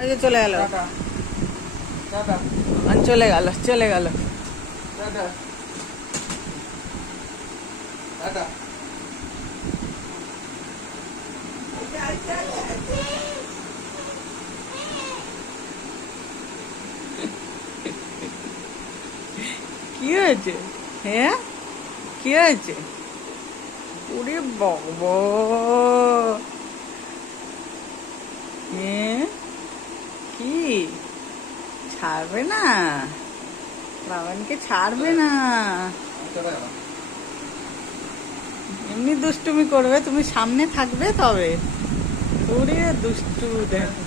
এই যে চলে গেল, টাটা টাটা চলে গেল চলে গেল। Tata tata. কি হয়েছে? হ্যাঁ কি হয়েছে? ওরে বাবা, হ্যাঁ কি ছাড়বে না? বাবানকে ছাড়বে না, এমনি দুষ্টুমি করবে, তুমি সামনে থাকবে তবে। ওরে দুষ্টু দেখো।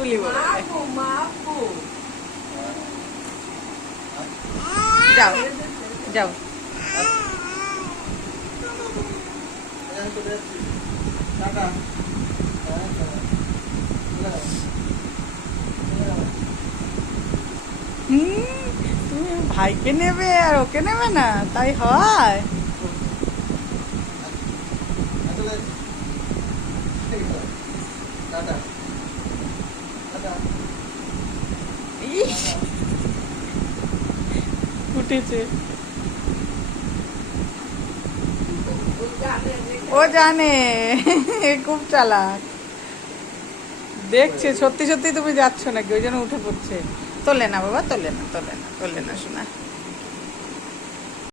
উলি বলে যাও যাও। টাটা। তুমি ভাইকে নেবে আর ওকে নেবে না, তাই হয়? Tata tata. ইস, উঠেছে। ও জানে, খুব চালাক। দেখছে সত্যি সত্যি তুমি যাচ্ছ নাকি, ওই জন্য উঠে পড়ছে। তোলে না বাবা, তোলে না তোলে না তোলে না শোনা।